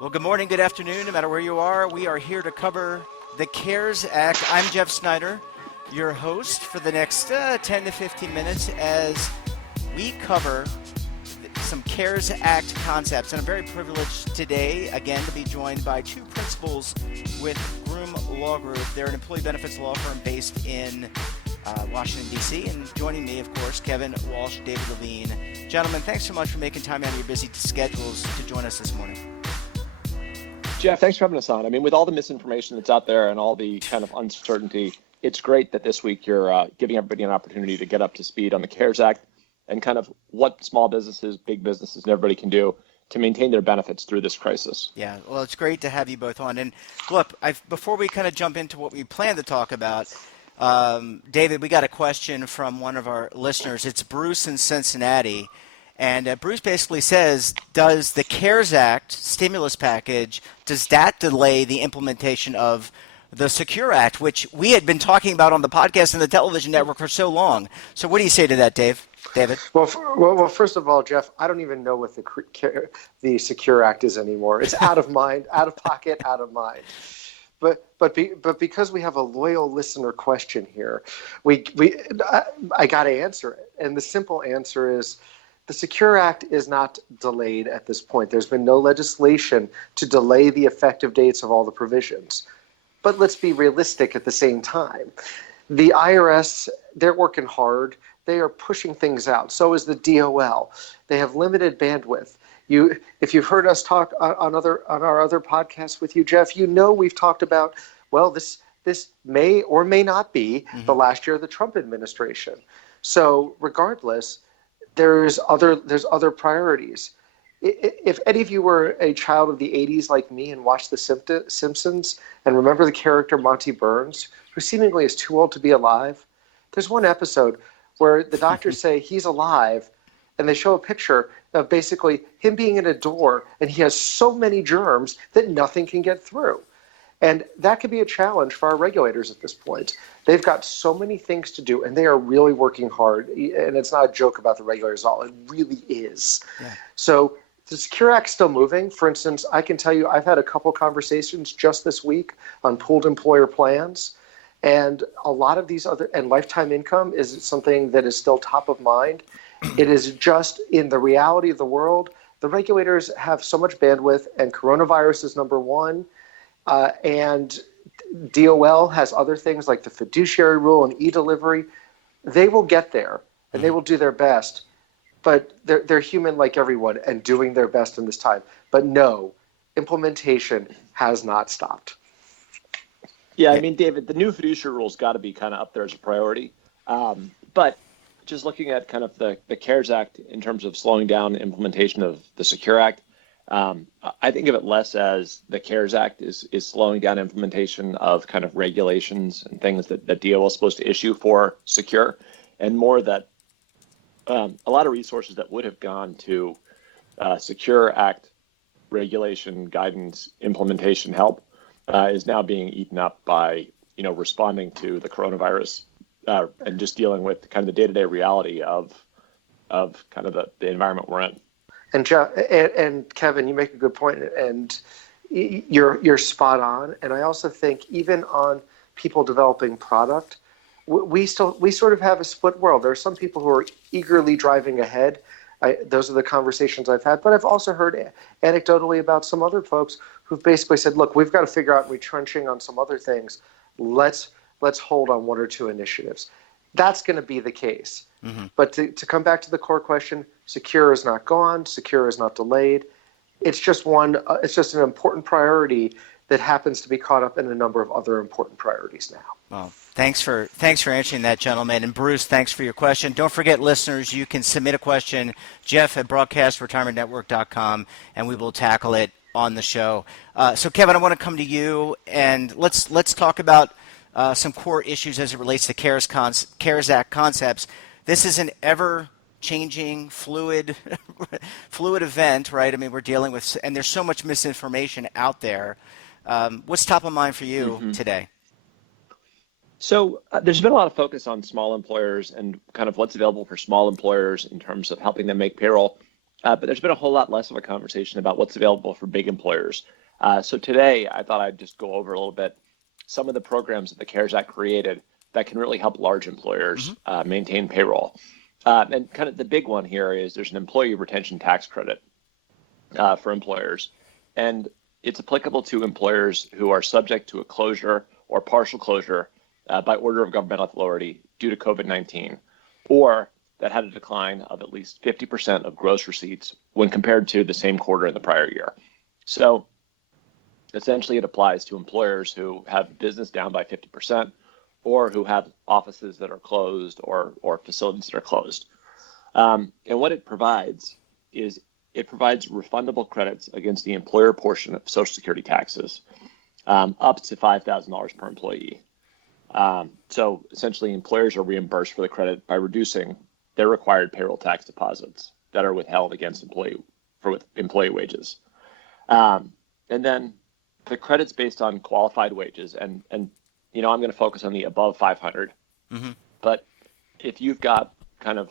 Well, good morning, good afternoon, no matter where you are. We are here to cover the CARES Act. I'm Jeff Snyder, your host for the next 10 to 15 minutes as we cover some CARES Act concepts. And I'm very privileged today, again, to be joined by two principals with Groom Law Group. They're an employee benefits law firm based in Washington, D.C. And joining me, of course, Kevin Walsh, David Levine. Gentlemen, thanks so much for making time out of your busy schedules to join us this morning. Jeff, thanks for having us on. I mean, with all the misinformation that's out there and all the kind of uncertainty, it's great that this week you're giving everybody an opportunity to get up to speed on the CARES Act and kind of what small businesses, big businesses, and everybody can do to maintain their benefits through this crisis. Yeah, well, it's great to have you both on. And look, before we kind of jump into what we plan to talk about, David, we got a question from one of our listeners. It's Bruce in Cincinnati. And Bruce basically says, does the CARES Act stimulus package, does that delay the implementation of the Secure Act, which we had been talking about on the podcast and the television network for so long? So what do you say to that, David? Well, first of all, Jeff, I don't even know what the Secure Act is anymore. It's out of mind, out of pocket, out of mind. But because we have a loyal listener question here, I got to answer it. And the simple answer is, the Secure Act is not delayed at this point. There's been no legislation to delay the effective dates of all the provisions. But let's be realistic at the same time. The IRS, they're working hard. They are pushing things out. So is the DOL. They have limited bandwidth. If you've heard us talk on our other podcasts with you, Jeff, you know we've talked about, well, this may or may not be the last year of the Trump administration. So regardless, there's other priorities. If any of you were a child of the 80s like me and watched The Simpsons and remember the character Monty Burns, who seemingly is too old to be alive, there's one episode where the doctors say he's alive and they show a picture of basically him being in a door and he has so many germs that nothing can get through. And that could be a challenge for our regulators at this point. They've got so many things to do, and they are really working hard. And it's not a joke about the regulators at all. It really is. Yeah. So the Secure Act's still moving. For instance, I can tell you I've had a couple conversations just this week on pooled employer plans. And a lot of these and lifetime income is something that is still top of mind. It is just in the reality of the world. The regulators have so much bandwidth, and coronavirus is number one. And DOL has other things like the fiduciary rule and e-delivery. They will get there, and they will do their best. But they're human like everyone and doing their best in this time. But no, implementation has not stopped. Yeah, I mean, David, the new fiduciary rule's got to be kind of up there as a priority. But just looking at kind of the CARES Act in terms of slowing down the implementation of the Secure Act, I think of it less as the CARES Act is slowing down implementation of kind of regulations and things that DOL is supposed to issue for Secure, and more that a lot of resources that would have gone to Secure Act regulation, guidance, implementation help is now being eaten up by responding to the coronavirus and just dealing with kind of the day-to-day reality of kind of the environment we're in. And Jeff, and Kevin, you make a good point, and you're spot on. And I also think even on people developing product, we sort of have a split world. There are some people who are eagerly driving ahead. Those are the conversations I've had. But I've also heard anecdotally about some other folks who've basically said, "Look, we've got to figure out retrenching on some other things. Let's hold on one or two initiatives." That's going to be the case. Mm-hmm. But to come back to the core question, Secure is not gone. Secure is not delayed. It's just it's just an important priority that happens to be caught up in a number of other important priorities now. Well, thanks for answering that, gentlemen. And Bruce, thanks for your question. Don't forget, listeners, you can submit a question, Jeff@BroadcastRetirementNetwork.com, and we will tackle it on the show. So, Kevin, I want to come to you, and let's talk about some core issues as it relates to CARES Act concepts. This is an ever-changing, fluid event, right? I mean, we're dealing with, and there's so much misinformation out there. What's top of mind for you today? So there's been a lot of focus on small employers and kind of what's available for small employers in terms of helping them make payroll. but there's been a whole lot less of a conversation about what's available for big employers. So today, I thought I'd just go over a little bit some of the programs that the CARES Act created that can really help large employers maintain payroll. And kind of the big one here is there's an employee retention tax credit for employers. And it's applicable to employers who are subject to a closure or partial closure by order of governmental authority due to COVID-19, or that had a decline of at least 50% of gross receipts when compared to the same quarter in the prior year. So essentially it applies to employers who have business down by 50% or who have offices that are closed or facilities that are closed. And what it provides is it provides refundable credits against the employer portion of Social Security taxes up to $5,000 per employee. So essentially employers are reimbursed for the credit by reducing their required payroll tax deposits that are withheld against employee wages. And then the credit's based on qualified wages. And I'm going to focus on the above 500. But if you've got kind of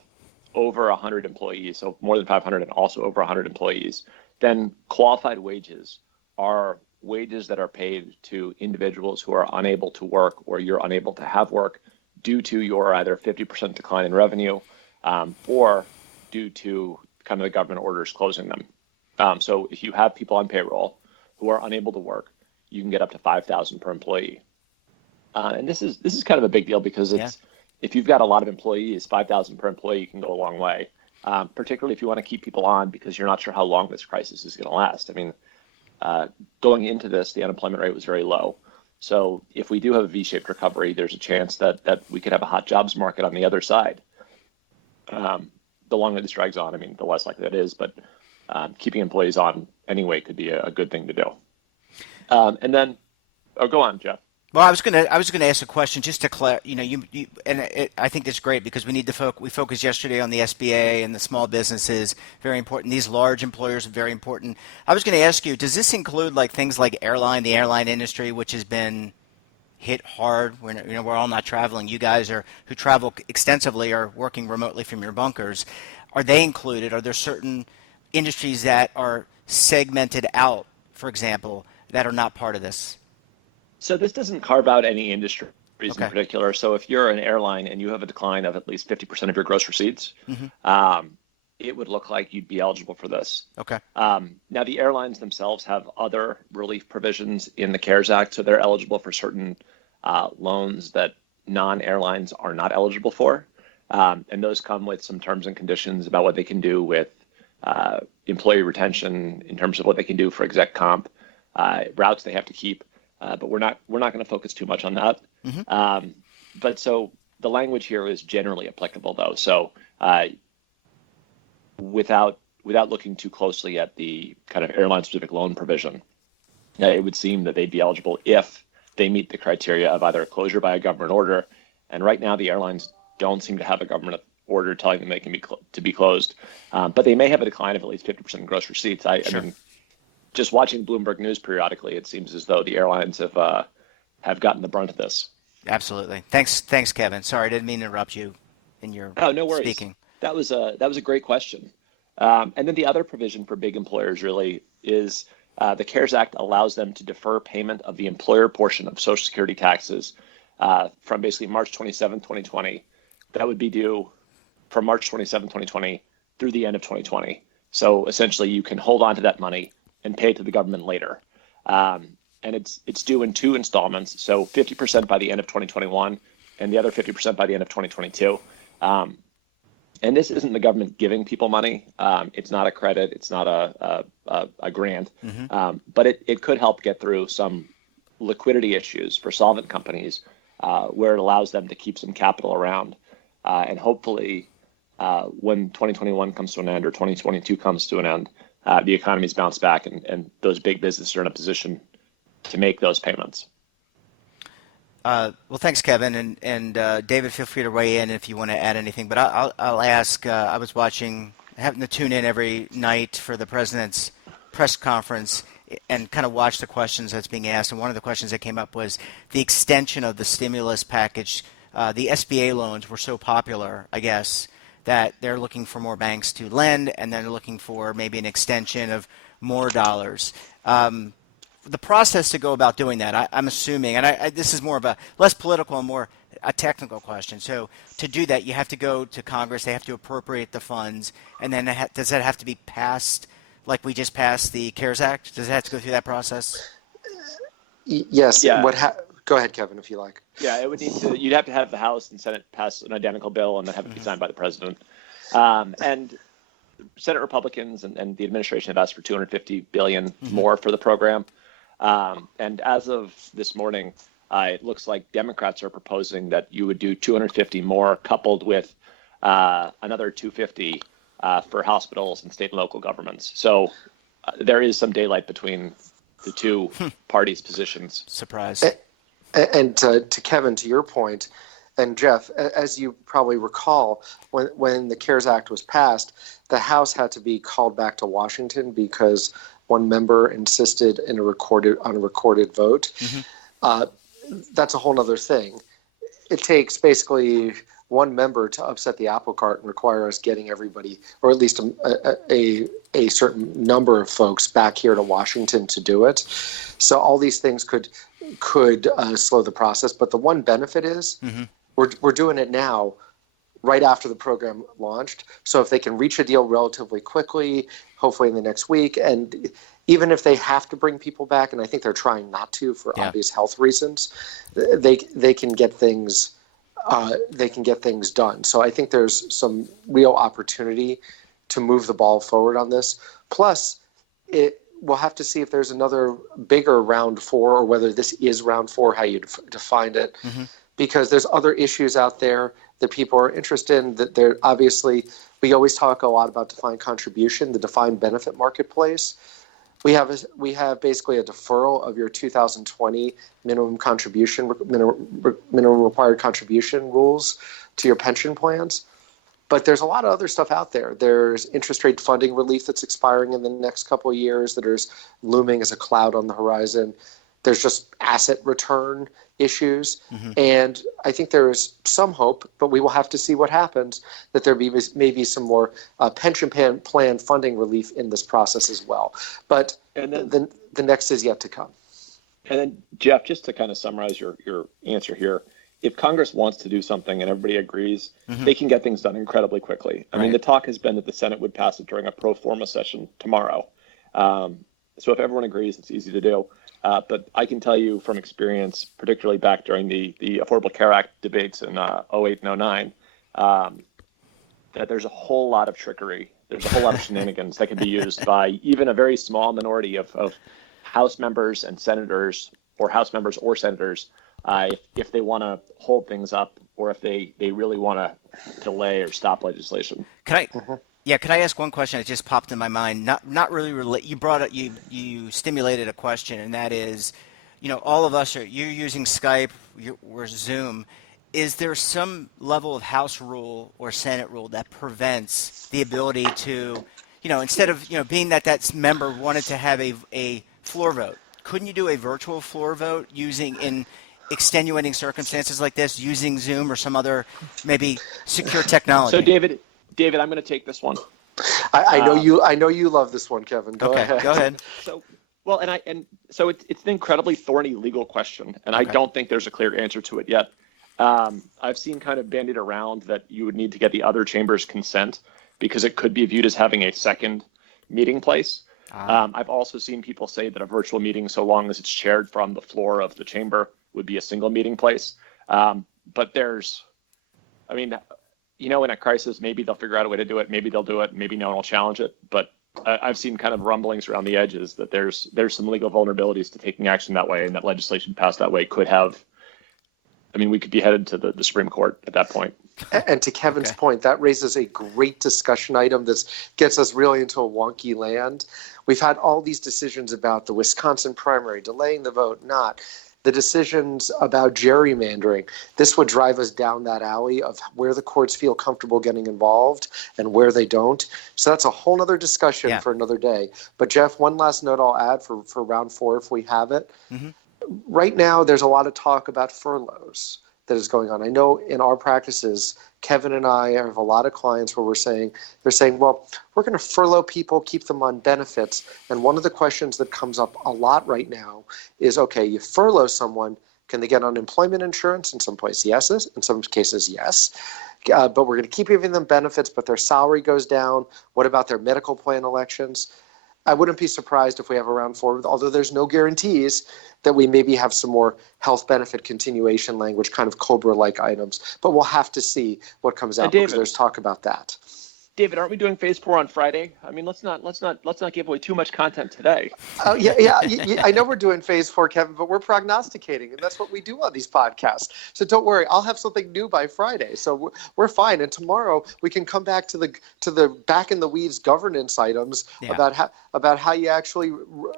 over 100 employees, so more than 500 and also over 100 employees, then qualified wages are wages that are paid to individuals who are unable to work or you're unable to have work due to your either 50% decline in revenue or due to kind of the government orders closing them. So if you have people on payroll who are unable to work, you can get up to $5,000 per employee. And this is kind of a big deal because if you've got a lot of employees, $5,000 per employee can go a long way, particularly if you want to keep people on because you're not sure how long this crisis is going to last. I mean, going into this, the unemployment rate was very low. So if we do have a V-shaped recovery, there's a chance that we could have a hot jobs market on the other side. The longer this drags on, I mean, the less likely that is, but keeping employees on anyway could be a good thing to do. And then, go on, Jeff. Well, I was gonna ask a question just to clarify. I think that's great because we need to we focused yesterday on the SBA and the small businesses, very important. These large employers are very important. I was going to ask you, does this include like things like the airline industry, which has been hit hard? We're all not traveling. You guys who travel extensively are working remotely from your bunkers. Are they included? Are there certain industries that are segmented out, for example, that are not part of this? So this doesn't carve out any industries in particular. So if you're an airline and you have a decline of at least 50% of your gross receipts, it would look like you'd be eligible for this. Okay. Now, the airlines themselves have other relief provisions in the CARES Act, so they're eligible for certain loans that non-airlines are not eligible for. And those come with some terms and conditions about what they can do with employee retention in terms of what they can do for exec comp, routes they have to keep. But we're not going to focus too much on that. But so the language here is generally applicable, though. So without looking too closely at the kind of airline-specific loan provision, it would seem that they'd be eligible if they meet the criteria of either a closure by a government order. And right now, the airlines don't seem to have a government order telling them they can be closed, but they may have a decline of at least 50% in gross receipts. I mean, just watching Bloomberg News periodically, it seems as though the airlines have gotten the brunt of this. Absolutely. Thanks, Kevin. Sorry, I didn't mean to interrupt you in your no worries. Speaking. That was a great question. And then the other provision for big employers really is the CARES Act allows them to defer payment of the employer portion of Social Security taxes from basically March 27, 2020. That would be due from March 27, 2020 through the end of 2020. So essentially, you can hold on to that money and pay it to the government later. And it's due in two installments, so 50% by the end of 2021 and the other 50% by the end of 2022. And this isn't the government giving people money. It's not a credit. It's not a grant. But it could help get through some liquidity issues for solvent companies where it allows them to keep some capital around. And hopefully when 2021 comes to an end or 2022 comes to an end, the economy's bounced back and those big businesses are in a position to make those payments. Well, thanks, Kevin, and David, feel free to weigh in if you want to add anything. But I'll ask. I was having to tune in every night for the president's press conference and kind of watch the questions that's being asked. And one of the questions that came up was the extension of the stimulus package. The SBA loans were so popular, I guess, that they're looking for more banks to lend, and then they're looking for maybe an extension of more dollars. The process to go about doing that, I'm assuming, and this is more of a less political and more a technical question. So to do that, you have to go to Congress. They have to appropriate the funds, and then does that have to be passed like we just passed the CARES Act? Does it have to go through that process? Yes. Yeah. Go ahead, Kevin, if you like. Yeah, it would need to. You'd have to have the House and Senate pass an identical bill and then have it be signed by the president. And Senate Republicans and the administration have asked for $250 billion more for the program. And as of this morning, it looks like Democrats are proposing that you would do 250 more, coupled with another 250 for hospitals and state and local governments. So there is some daylight between the two parties' positions. Surprise. And to Kevin, to your point, and Jeff, as you probably recall, when the CARES Act was passed, the House had to be called back to Washington because one member insisted on a recorded vote. That's a whole other thing. It takes basically one member to upset the apple cart and require us getting everybody, or at least a certain number of folks, back here to Washington to do it. So all these things could slow the process. But the one benefit is we're doing it now, right after the program launched. So if they can reach a deal relatively quickly, hopefully in the next week, and even if they have to bring people back, and I think they're trying not to for obvious health reasons, they can get things done. So I think there's some real opportunity to move the ball forward on this. Plus, we'll have to see if there's another bigger round 4, or whether this is round 4, how you define it, because there's other issues out there that people are interested in. That they're obviously, we always talk a lot about defined contribution, the defined benefit marketplace. We have basically a deferral of your 2020 minimum required contribution rules to your pension plans. But there's a lot of other stuff out there. There's interest rate funding relief that's expiring in the next couple of years that is looming as a cloud on the horizon. There's just asset return issues. And I think there is some hope, but we will have to see what happens, that there may be some more pension plan funding relief in this process as well. But the next is yet to come. And then, Jeff, just to kind of summarize your answer here, if Congress wants to do something and everybody agrees, they can get things done incredibly quickly. I mean, the talk has been that the Senate would pass it during a pro forma session tomorrow. So if everyone agrees, it's easy to do. But I can tell you from experience, particularly back during the Affordable Care Act debates in 08 and 09, that there's a whole lot of trickery. There's a whole lot of shenanigans that can be used by even a very small minority of House members and senators, or House members or senators, if they want to hold things up, or if they really want to delay or stop legislation. Can I ask one question that just popped in my mind? Not really you brought it, you stimulated a question, and that is, all of us you're using Skype, we're Zoom. Is there some level of House rule or Senate rule that prevents the ability to, instead of being that member wanted to have a floor vote, couldn't you do a virtual floor vote using, in extenuating circumstances like this, using Zoom or some other maybe secure technology? So David, I'm going to take this one. I know you love this one, Kevin. Go ahead. So, well, so it's an incredibly thorny legal question, and I don't think there's a clear answer to it yet. I've seen kind of bandied around that you would need to get the other chamber's consent because it could be viewed as having a second meeting place. I've also seen people say that a virtual meeting, so long as it's chaired from the floor of the chamber, would be a single meeting place. But in a crisis, maybe they'll figure out a way to do it. Maybe they'll do it. Maybe no one will challenge it. But I've seen kind of rumblings around the edges that there's some legal vulnerabilities to taking action that way, and that legislation passed that way could have. We could be headed to the Supreme Court at that point. And to Kevin's point, that raises a great discussion item that gets us really into a wonky land. We've had all these decisions about the Wisconsin primary, delaying the vote, not. The decisions about gerrymandering. This would drive us down that alley of where the courts feel comfortable getting involved and where they don't. So that's a whole other discussion for another day. But Jeff, one last note I'll add for round 4 if we have it. Right now, there's a lot of talk about furloughs. that is going on. I know in our practices, Kevin and I have a lot of clients where they're saying, well, we're going to furlough people, keep them on benefits. And one of the questions that comes up a lot right now is, okay, you furlough someone, can they get unemployment insurance? In some places, yes. In some cases, yes. But we're going to keep giving them benefits, but their salary goes down. What about their medical plan elections? I wouldn't be surprised if we have a round 4, although there's no guarantees, that we maybe have some more health benefit continuation language, kind of COBRA-like items. But we'll have to see what comes out, because there's talk about that. David, aren't we doing phase 4 on Friday? I mean, let's not give away too much content today. Oh yeah. I know we're doing phase 4, Kevin, but we're prognosticating, and that's what we do on these podcasts. So don't worry, I'll have something new by Friday. So we're fine. And tomorrow we can come back to the back in the weeds governance items about how you actually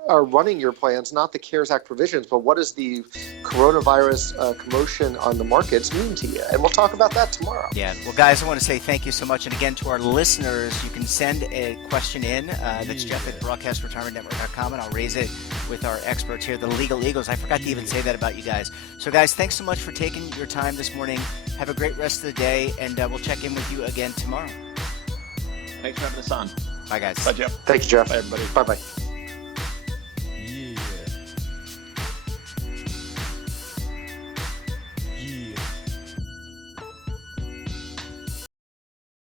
are running your plans, not the CARES Act provisions, but what does the coronavirus commotion on the markets mean to you? And we'll talk about that tomorrow. Yeah. Well, guys, I want to say thank you so much, and again to our listeners, you can send a question in. That's Jeff at broadcastretirementnetwork.com, and I'll raise it with our experts here, the Legal Eagles. I forgot to even say that about you guys. So, guys, thanks so much for taking your time this morning. Have a great rest of the day, and we'll check in with you again tomorrow. Thanks for having us on. Bye, guys. Bye, Jeff. Thank you, Jeff. Bye, everybody. Bye-bye.